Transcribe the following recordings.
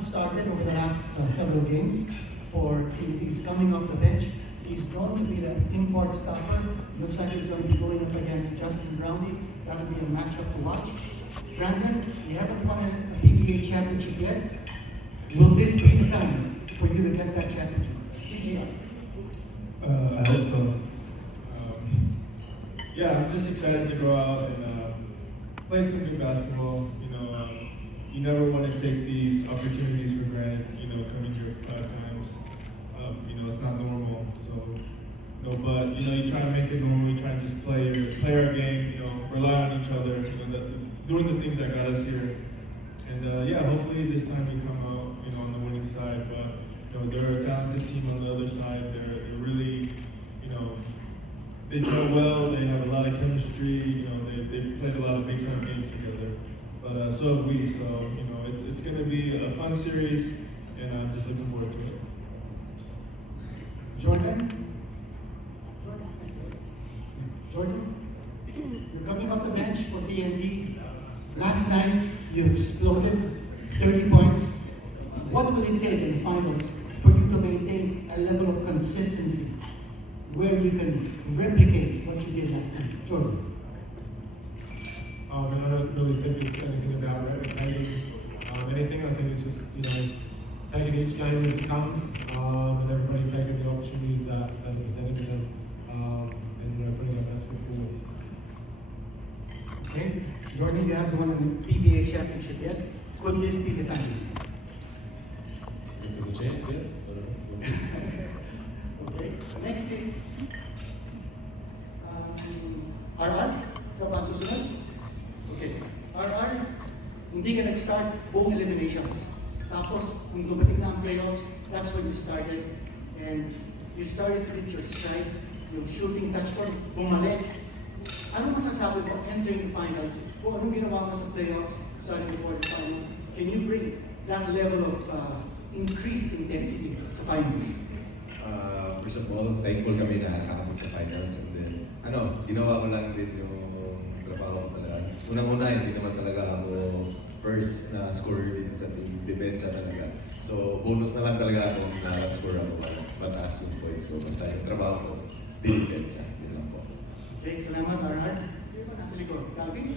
it started over the last several games for he's coming off the bench. He's known to be the import stopper. Looks like he's going to be going up against Justin Brownlee. That'll be a matchup to watch. Brandon, you haven't won a PBA championship yet. Will this be the time for you to get that championship? PGR. I hope so. Yeah, I'm just excited to go out and play some good basketball. You never want to take these opportunities for granted. Coming here 5 times, it's not normal. So, but you try to make it normal. You try to just play our game. Rely on each other. Doing the things that got us here. And yeah, hopefully this time we come out, on the winning side. But they're a talented team on the other side. They're really, they gel well. They have a lot of chemistry. They've played a lot of big time games together. But so have we. So it's going to be a fun series, and I'm just looking forward to it. Jordan, you're coming off the bench for TNT. Last night you exploded 30 points. What will it take in the finals for you to maintain a level of consistency where you can replicate what you did last night? Jordan. I don't really think it's anything about replicating anything. I think it's just, taking each game as it comes, and everybody taking the opportunities that are presented to them, and putting their best foot forward. Okay. Jordan, you haven't won an PBA championship yet. Could this be the time? This is a chance, yeah. We'll see. Okay. Next is RR. Ikaw ba ang susunod? Okay. RR, hindi ka nag-start buong eliminations. Tapos, kung dumating na ang playoffs, that's when you started. And you started to hit your stride. Yung shooting touch point, bumalik. Ano masasabi mo entering the finals? Kung anong ginawa mo sa playoffs, starting before the finals, can you bring that level of increased intensity sa finals? First of all, thankful kami na nakakapag sa finals. And then, ginawa ko lang din yung trabaho ko talaga. Unang-una, hindi naman talaga ako first na scorer dito sa team. Depensa talaga. So, bonus na lang talaga akong na-score ako. Mataas yung points ko. Basta yung trabaho ko, depensa. Yun lang po. Okay, salamat, RR. Sino ba nasa likod? Calvin?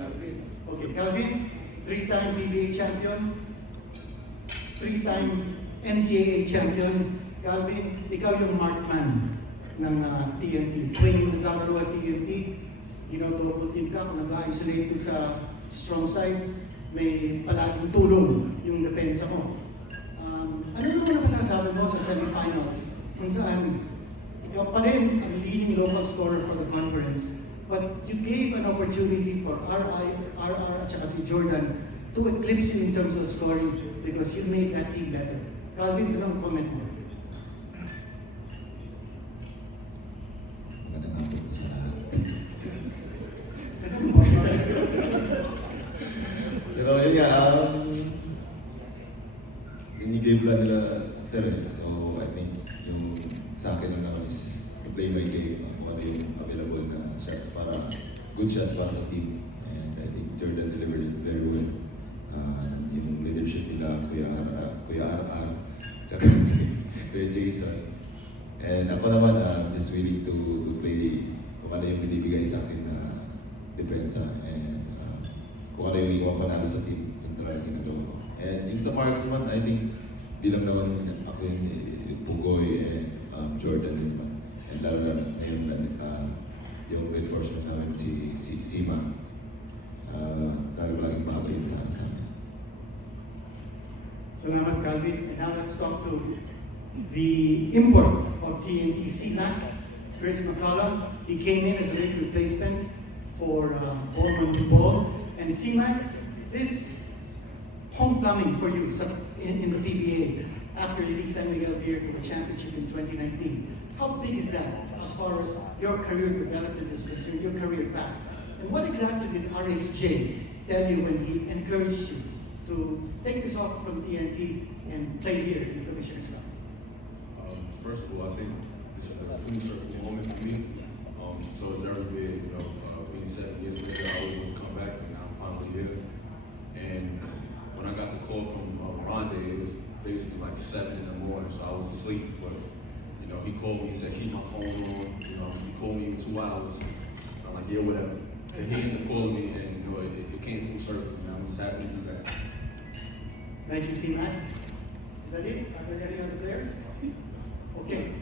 Okay, Calvin, 3-time PBA champion, 3-time NCAA champion. Calvin, ikaw yung markman ng TNT. Tuwing naglalaro at TNT, double team ka, kung nag-isolate sa strong side, may palaging tulong yung depensa mo. Ano naman ang masasabi mo sa semifinals kung saan ikaw pa rin ang leading local scorer for the conference, but you gave an opportunity for RR at saka si Jordan to eclipse you in terms of scoring because you made that team better. Calvin, ano ang comment mo? Magandang hapon po sa lahat. Pero yun nga, in-game lang nila sir. So I think yung sa akin lang naman is to play my game. Kung ano yung available na shots good shots para sa team. And I think Jordan delivered it very well. Yung leadership nila, Kuya RR, tsaka Kuya Jason. And ako naman, I'm just willing to play kung ano yung binibigay sa akin na depensa. And kung ano yung iwan panalo sa team, yung talaga ginagawa ko. And yung sa marks naman, I think, di lang naman ako yung Pugoy and Jordan din naman. And lalo na ngayon yung reinforcement namin si Sima. Lalo laging bagay yun sa akin. Salamat, Calvin. And now let's talk to the import of TNT, CMAC, Chris McCullough. He came in as a late replacement for Ballman Ball. And CMAC, this home plumbing for you in the PBA after leading San Miguel Beer to the championship in 2019. How big is that as far as your career development is concerned, your career path? And what exactly did RHJ tell you when he encouraged you to take this offer from TNT and play here in the Commissioner's Cup? First of all, I think this is a full circle moment for me. So it's never been, being 7 years later, I always want to come back, and I'm finally here. And when I got the call from Rondé, it was basically like 7 in the morning, so I was asleep. But you know, he called me. He said, "Keep my phone on." You know, he called me in 2 hours. I'm like, "Yeah, whatever." And he ended up calling me, and you know, it came full circle. And I'm just happy to do that. Thank you, C-Mac. Is that it? Are there any other players? Okay.